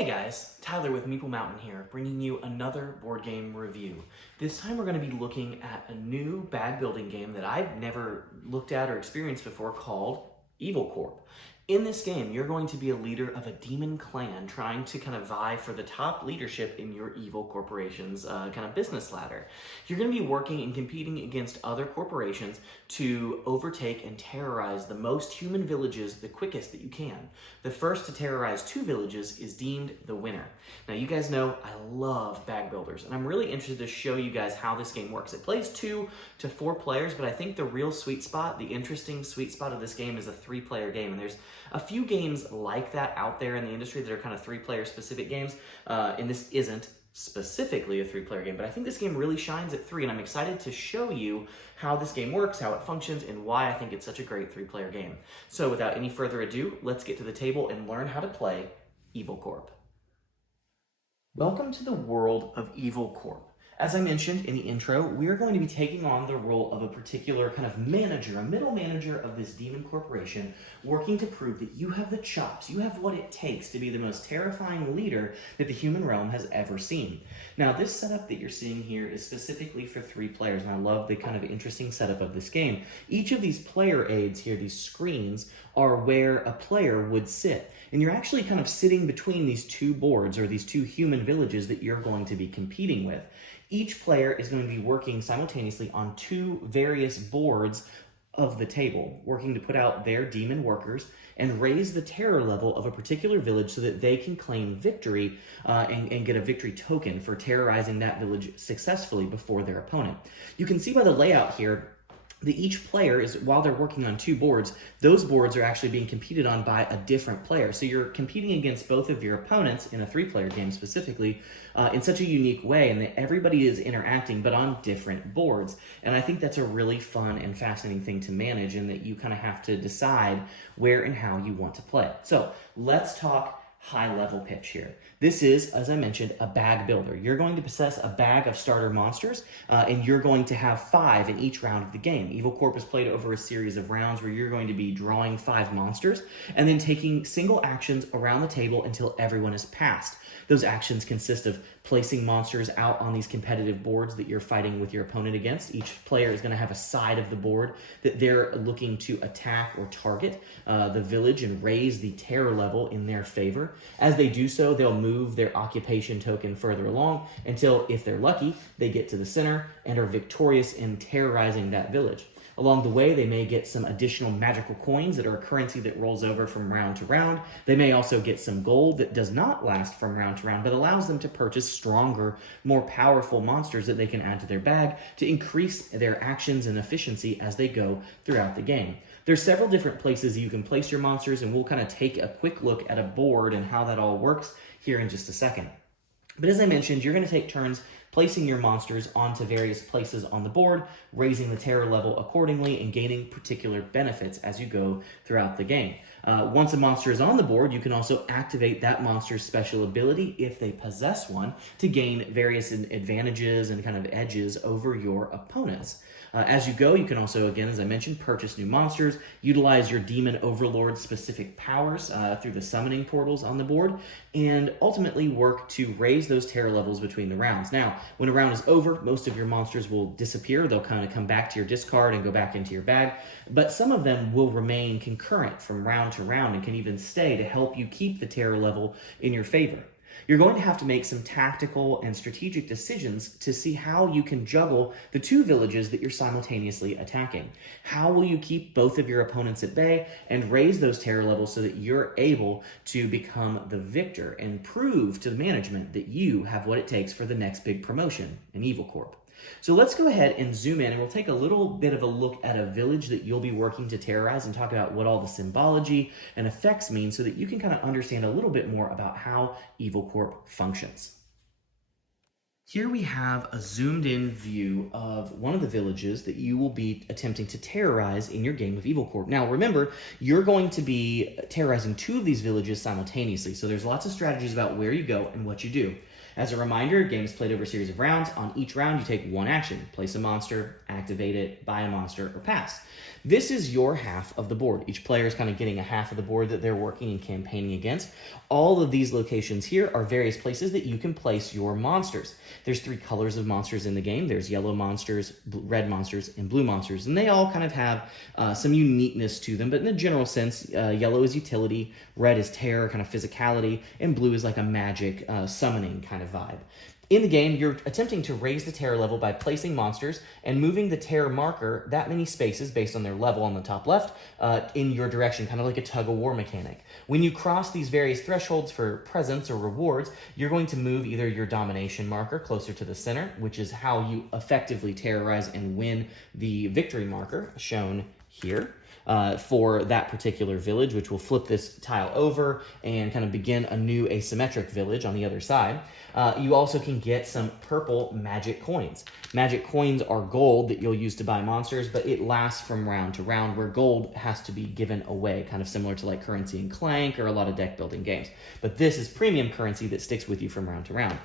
Hey guys, Tyler with Meeple Mountain here, bringing you another board game review. This time we're going to be looking at a new bag building game that I've never looked at or experienced before called Evil Corp. In this game, you're going to be a leader of a demon clan trying to kind of vie for the top leadership in your evil corporation's kind of business ladder. You're going to be working and competing against other corporations to overtake and terrorize the most human villages the quickest that you can. The first to terrorize 2 villages is deemed the winner. Now you guys know I love bag builders, and I'm really interested to show you guys how this game works. It plays 2 to 4 players, but I think the real sweet spot, the interesting sweet spot of this game is a 3-player game, and there's a few games like that out there in the industry that are kind of 3-player specific games, and this isn't specifically a 3-player game, but I think this game really shines at 3, and I'm excited to show you how this game works, how it functions, and why I think it's such a great 3-player game. So without any further ado, let's get to the table and learn how to play Evil Corp. Welcome to the world of Evil Corp. As I mentioned in the intro, we're going to be taking on the role of a particular kind of manager, a middle manager of this demon corporation, working to prove that you have the chops, you have what it takes to be the most terrifying leader that the human realm has ever seen. Now, this setup that you're seeing here is specifically for 3 players, and I love the kind of interesting setup of this game. Each of these player aids here, these screens, are where a player would sit. And you're actually kind of sitting between these 2 boards, or these 2 human villages that you're going to be competing with. Each player is going to be working simultaneously on 2 various boards of the table, working to put out their demon workers and raise the terror level of a particular village so that they can claim victory and get a victory token for terrorizing that village successfully before their opponent. You can see by the layout here that each player is, while they're working on 2 boards, those boards are actually being competed on by a different player. So you're competing against both of your opponents in a 3-player game specifically in such a unique way, and that everybody is interacting but on different boards. And I think that's a really fun and fascinating thing to manage, in that you kind of have to decide where and how you want to play. So let's talk high-level pitch here. This is, as I mentioned, a bag builder. You're going to possess a bag of starter monsters, and you're going to have 5 in each round of the game. Evil Corp is played over a series of rounds where you're going to be drawing 5 monsters and then taking single actions around the table until everyone is passed. Those actions consist of placing monsters out on these competitive boards that you're fighting with your opponent against. Each player is going to have a side of the board that they're looking to attack or target the village and raise the terror level in their favor. As they do so, they'll move their occupation token further along until, if they're lucky, they get to the center and are victorious in terrorizing that village. Along the way, they may get some additional magical coins that are a currency that rolls over from round to round. They may also get some gold that does not last from round to round, but allows them to purchase stronger, more powerful monsters that they can add to their bag to increase their actions and efficiency as they go throughout the game. There's several different places you can place your monsters, and we'll kind of take a quick look at a board and how that all works here in just a second. But as I mentioned, you're going to take turns placing your monsters onto various places on the board, raising the terror level accordingly, and gaining particular benefits as you go throughout the game. Once a monster is on the board, you can also activate that monster's special ability, if they possess one, to gain various advantages and kind of edges over your opponents. As you go, you can also, again, as I mentioned, purchase new monsters, utilize your demon overlord's specific powers through the summoning portals on the board, and ultimately work to raise those terror levels between the rounds. Now, when a round is over, most of your monsters will disappear. They'll kind of come back to your discard and go back into your bag, but some of them will remain concurrent from round to round and can even stay to help you keep the terror level in your favor. You're going to have to make some tactical and strategic decisions to see how you can juggle the 2 villages that you're simultaneously attacking. How will you keep both of your opponents at bay and raise those terror levels so that you're able to become the victor and prove to the management that you have what it takes for the next big promotion in Evil Corp? So let's go ahead and zoom in, and we'll take a little bit of a look at a village that you'll be working to terrorize and talk about what all the symbology and effects mean so that you can kind of understand a little bit more about how Evil Corp functions. Here we have a zoomed in view of one of the villages that you will be attempting to terrorize in your game of Evil Corp. Now remember, you're going to be terrorizing 2 of these villages simultaneously, so there's lots of strategies about where you go and what you do. As a reminder, game is played over a series of rounds. On each round, you take one action: place a monster, activate it, buy a monster, or pass. This is your half of the board. Each player is kind of getting a half of the board that they're working and campaigning against. All of these locations here are various places that you can place your monsters. There's 3 colors of monsters in the game. There's yellow monsters, red monsters, and blue monsters. And they all kind of have some uniqueness to them, but in a general sense, yellow is utility, red is terror, kind of physicality, and blue is like a magic summoning kind of vibe. In the game, you're attempting to raise the terror level by placing monsters and moving the terror marker that many spaces based on their level on the top left in your direction, kind of like a tug-of-war mechanic. When you cross these various thresholds for presents or rewards, you're going to move either your domination marker closer to the center, which is how you effectively terrorize and win the victory marker, shown here. For that particular village, which will flip this tile over and kind of begin a new asymmetric village on the other side. You also can get some purple magic coins. Magic coins are gold that you'll use to buy monsters, but it lasts from round to round, where gold has to be given away, kind of similar to like Currency and Clank or a lot of deck building games. But this is premium currency that sticks with you from round to round.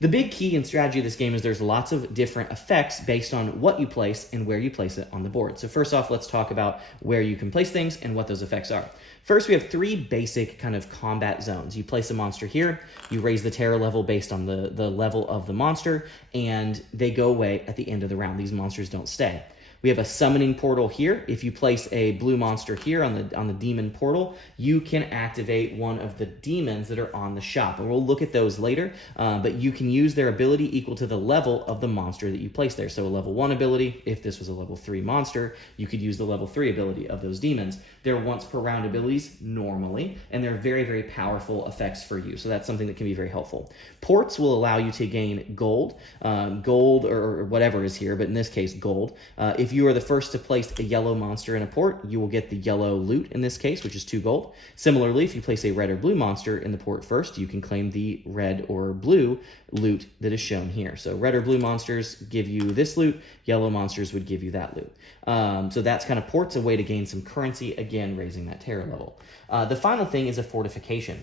The big key and strategy of this game is there's lots of different effects based on what you place and where you place it on the board. So first off, let's talk about where you can place things and what those effects are. First, we have 3 basic kind of combat zones. You place a monster here, you raise the terror level based on the level of the monster, and they go away at the end of the round. These monsters don't stay. We have a summoning portal here. If you place a blue monster here on the demon portal, you can activate one of the demons that are on the shop. And we'll look at those later, but you can use their ability equal to the level of the monster that you place there. So a level 1 ability, if this was a level 3 monster, you could use the level 3 ability of those demons. They're once per round abilities normally, and they're very, very powerful effects for you. So that's something that can be very helpful. Ports will allow you to gain gold, or whatever is here, but in this case, gold. If you are the first to place a yellow monster in a port, you will get the yellow loot in this case, which is 2 gold. Similarly, if you place a red or blue monster in the port first, you can claim the red or blue loot that is shown here. So red or blue monsters give you this loot, yellow monsters would give you that loot. So that's kind of ports, a way to gain some currency, again, raising that terror level. The final thing is a fortification.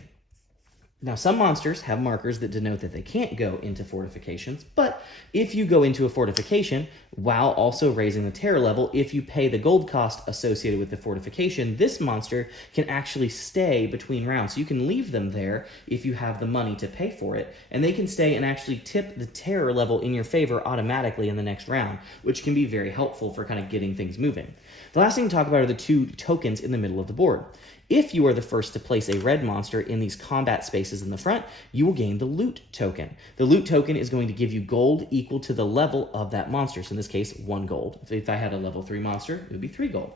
Now, some monsters have markers that denote that they can't go into fortifications, but if you go into a fortification while also raising the terror level, if you pay the gold cost associated with the fortification, this monster can actually stay between rounds. So you can leave them there if you have the money to pay for it, and they can stay and actually tip the terror level in your favor automatically in the next round, which can be very helpful for kind of getting things moving. The last thing to talk about are the 2 tokens in the middle of the board. If you are the first to place a red monster in these combat spaces in the front, you will gain the loot token. The loot token is going to give you gold equal to the level of that monster. So in this case, 1 gold. If I had a level 3 monster, it would be 3 gold.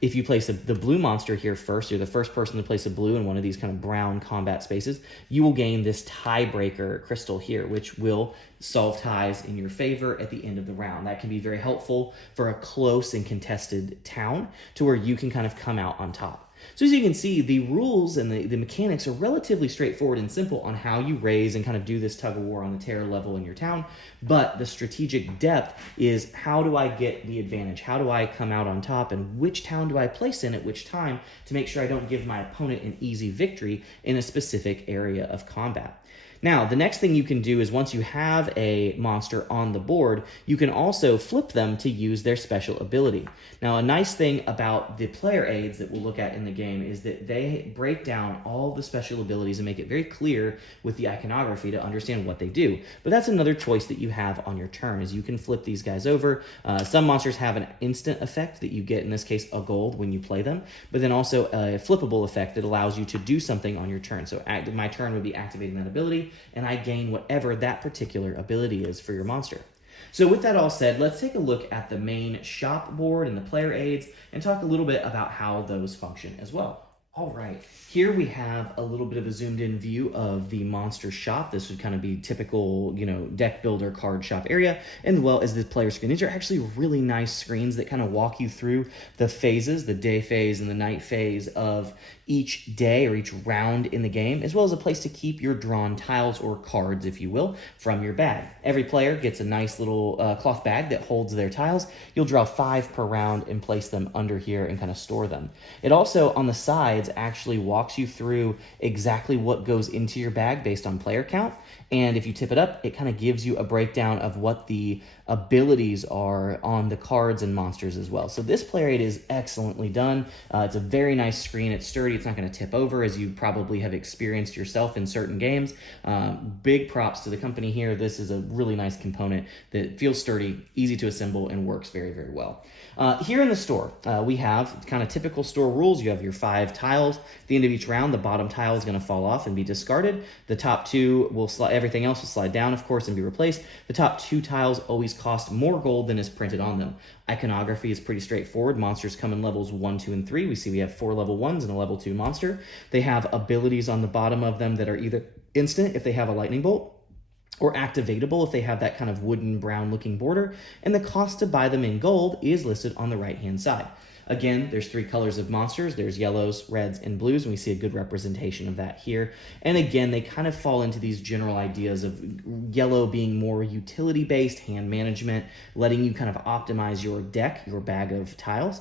If you place the blue monster here first, you're the first person to place a blue in one of these kind of brown combat spaces, you will gain this tiebreaker crystal here, which will solve ties in your favor at the end of the round. That can be very helpful for a close and contested town to where you can kind of come out on top. So as you can see, the rules and the mechanics are relatively straightforward and simple on how you raise and kind of do this tug-of-war on the terror level in your town, but the strategic depth is, how do I get the advantage? How do I come out on top, and which town do I place in at which time to make sure I don't give my opponent an easy victory in a specific area of combat? Now, the next thing you can do is, once you have a monster on the board, you can also flip them to use their special ability. Now, a nice thing about the player aids that we'll look at in the game is that they break down all the special abilities and make it very clear with the iconography to understand what they do. But that's another choice that you have on your turn, is you can flip these guys over. Some monsters have an instant effect that you get, in this case, a gold when you play them, but then also a flippable effect that allows you to do something on your turn. So my turn would be activating that ability, and I gain whatever that particular ability is for your monster. So with that all said, let's take a look at the main shop board and the player aids and talk a little bit about how those function as well. All right, here we have a little bit of a zoomed in view of the monster shop. This would kind of be typical, deck builder card shop area, and well as the player screen. These are actually really nice screens that kind of walk you through the phases, the day phase and the night phase of each day or each round in the game, as well as a place to keep your drawn tiles or cards, if you will, from your bag. Every player gets a nice little cloth bag that holds their tiles. You'll draw 5 per round and place them under here and kind of store them. It also, on the side, sides actually walks you through exactly what goes into your bag based on player count. And if you tip it up, it kind of gives you a breakdown of what the abilities are on the cards and monsters as well. So this player aid is excellently done. It's a very nice screen. It's sturdy. It's not going to tip over, as you probably have experienced yourself in certain games. Big props to the company here. This is a really nice component that feels sturdy, easy to assemble, and works very, very well. Here in the store, we have kind of typical store rules. You have your 5 tiles. At the end of each round, the bottom tile is going to fall off and be discarded. The top 2 will slide, everything else will slide down, of course, and be replaced. The top 2 tiles always cost more gold than is printed on them. Iconography is pretty straightforward. Monsters come in levels 1, 2, and 3. We see we have 4 level 1s and a level 2 monster. They have abilities on the bottom of them that are either instant if they have a lightning bolt, or activatable if they have that kind of wooden brown looking border, and the cost to buy them in gold is listed on the right hand side. Again, there's 3 colors of monsters. There's yellows, reds, and blues, and we see a good representation of that here. And again, they kind of fall into these general ideas of yellow being more utility-based, hand management, letting you kind of optimize your deck, your bag of tiles.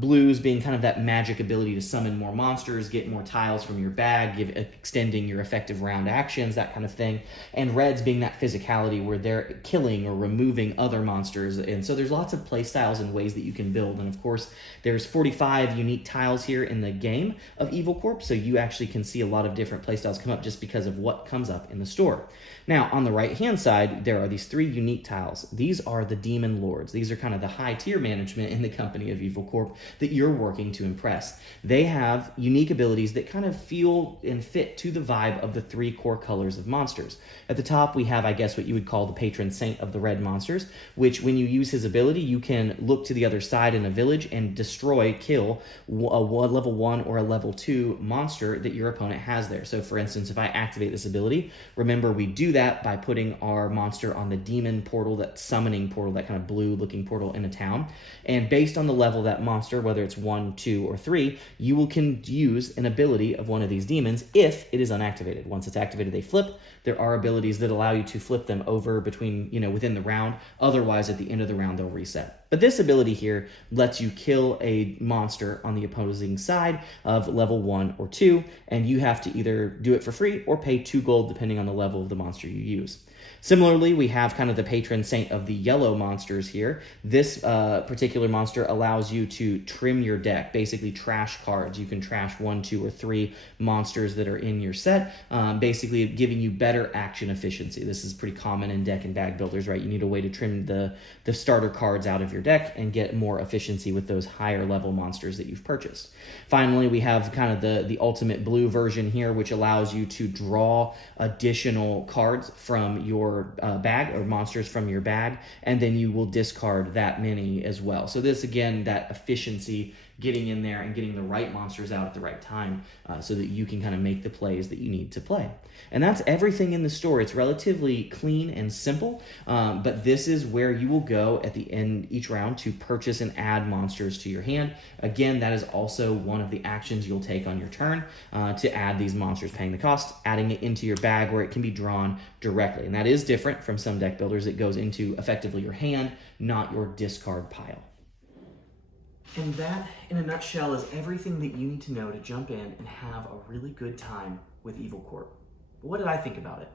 Blues being kind of that magic ability to summon more monsters, get more tiles from your bag, extending your effective round actions, that kind of thing. And reds being that physicality where they're killing or removing other monsters. And so there's lots of play styles and ways that you can build. And of course, there's 45 unique tiles here in the game of Evil Corp, so you actually can see a lot of different playstyles come up just because of what comes up in the store. Now, on the right-hand side, there are these 3 unique tiles. These are the Demon Lords. These are kind of the high-tier management in the company of Evil Corp that you're working to impress. They have unique abilities that kind of feel and fit to the vibe of the 3 core colors of monsters. At the top, we have, I guess, what you would call the patron saint of the red monsters, which when you use his ability, you can look to the other side in a village and kill a level 1 or a level 2 monster that your opponent has there. So for instance, if I activate this ability, remember we do that by putting our monster on the demon portal, that summoning portal, that kind of blue looking portal in a town. And based on the level of that monster, whether it's 1, 2, or 3, you can use an ability of one of these demons if it is unactivated. Once it's activated, they flip. There are abilities that allow you to flip them over between, within the round. Otherwise, at the end of the round, they'll reset. But this ability here lets you kill a monster on the opposing side of level 1 or 2, and you have to either do it for free or pay 2 gold depending on the level of the monster you use. Similarly, we have kind of the patron saint of the yellow monsters here. This particular monster allows you to trim your deck, basically trash cards. You can trash 1, 2, or 3 monsters that are in your set, basically giving you better action efficiency. This is pretty common in deck and bag builders, right? You need a way to trim the starter cards out of your deck and get more efficiency with those higher level monsters that you've purchased. Finally, we have kind of the ultimate blue version here, which allows you to draw additional cards from your bag, or monsters from your bag, and then you will discard that many as well. So this, again, that efficiency, getting in there and getting the right monsters out at the right time so that you can kind of make the plays that you need to play. And that's everything in the store. It's relatively clean and simple, but this is where you will go at the end each round to purchase and add monsters to your hand. Again, that is also one of the actions you'll take on your turn to add these monsters, paying the cost, adding it into your bag where it can be drawn directly. And that is different from some deck builders. It goes into effectively your hand, not your discard pile. And that, in a nutshell, is everything that you need to know to jump in and have a really good time with Evil Corp. But what did I think about it?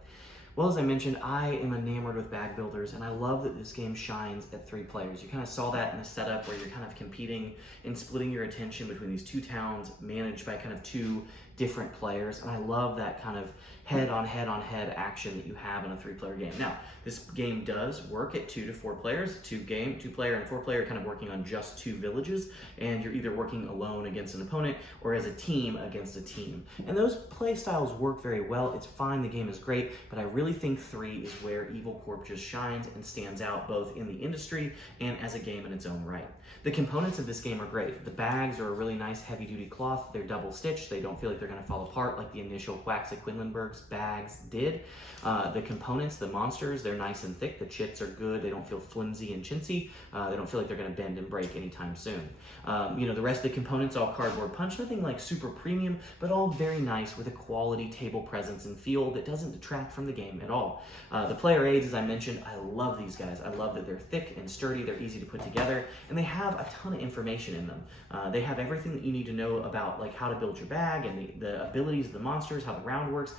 Well, as I mentioned, I am enamored with bag builders, and I love that this game shines at 3 players. You kind of saw that in the setup where you're kind of competing and splitting your attention between these 2 towns managed by kind of 2 different players, and I love that kind of head-on-head action that you have in a 3-player game. Now, this game does work at 2 to 4 players, 2-player and 4-player kind of working on just 2 villages, and you're either working alone against an opponent or as a team against a team. And those play styles work very well. It's fine, the game is great, but I really think 3 is where Evil Corp just shines and stands out both in the industry and as a game in its own right. The components of this game are great. The bags are a really nice heavy-duty cloth. They're double-stitched. They don't feel like they're going to fall apart like the initial Quacks at Quinlanburg's bags did. The components, the monsters, they're nice and thick. The chits are good. They don't feel flimsy and chintzy. They don't feel like they're going to bend and break anytime soon. The rest of the components, all cardboard punch, nothing like super premium, but all very nice with a quality table presence and feel that doesn't detract from the game at all. The player aids, as I mentioned, I love these guys. I love that they're thick and sturdy, they're easy to put together, and they have a ton of information in them. They have everything that you need to know about like how to build your bag and the abilities of the monsters, how the round works.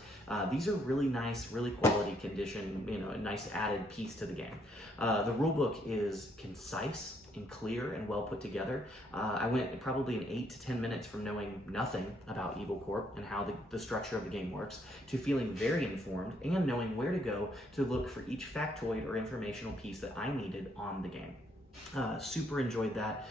These are really nice, really quality condition, a nice added piece to the game. The rulebook is concise and clear and well put together. I went probably in 8 to 10 minutes from knowing nothing about Evil Corp and how the structure of the game works to feeling very informed and knowing where to go to look for each factoid or informational piece that I needed on the game. Super enjoyed that.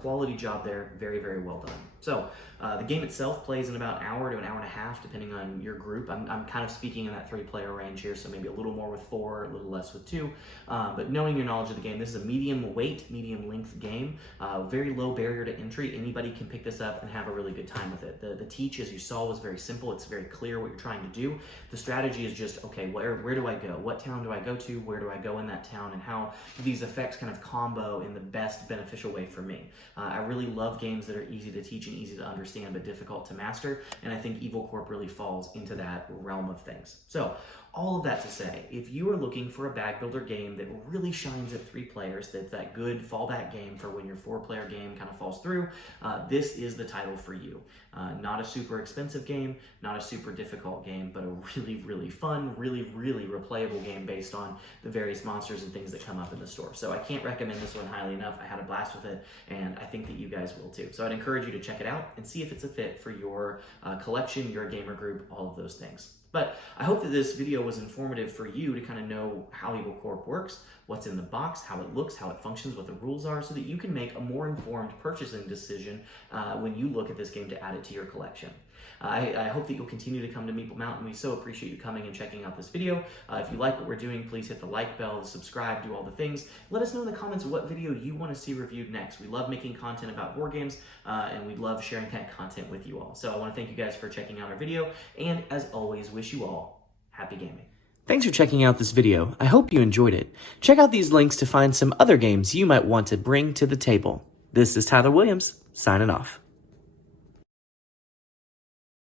Quality job there. Very, very well done. So the game itself plays in about an hour to an hour and a half, depending on your group. I'm kind of speaking in that 3-player range here, so maybe a little more with 4, a little less with 2. But knowing your knowledge of the game, this is a medium weight, medium length game. Very low barrier to entry. Anybody can pick this up and have a really good time with it. The teach, as you saw, was very simple. It's very clear what you're trying to do. The strategy is just, okay, where do I go? What town do I go to? Where do I go in that town? And how do these effects kind of combo in the best beneficial way for me? I really love games that are easy to teach and easy to understand but difficult to master, and I think Evil Corp really falls into that realm of things. So all of that to say, if you are looking for a bag builder game that really shines at 3 players, that's that good fallback game for when your 4-player game kind of falls through, this is the title for you. Not a super expensive game, not a super difficult game, but a really, really fun, really, really replayable game based on the various monsters and things that come up in the store. So I can't recommend this one highly enough. I had a blast with it, and I think that you guys will too. So I'd encourage you to check it out and see if it's a fit for your collection, your gamer group, all of those things. But I hope that this video was informative for you to kind of know how Evil Corp works, what's in the box, how it looks, how it functions, what the rules are, so that you can make a more informed purchasing decision when you look at this game to add it to your collection. I hope that you'll continue to come to Meeple Mountain. We so appreciate you coming and checking out this video. If you like what we're doing, please hit the like bell, subscribe, do all the things. Let us know in the comments what video you want to see reviewed next. We love making content about board games, and we love sharing that content with you all. So I want to thank you guys for checking out our video, and as always, wish you all happy gaming. Thanks for checking out this video. I hope you enjoyed it. Check out these links to find some other games you might want to bring to the table. This is Tyler Williams, signing off.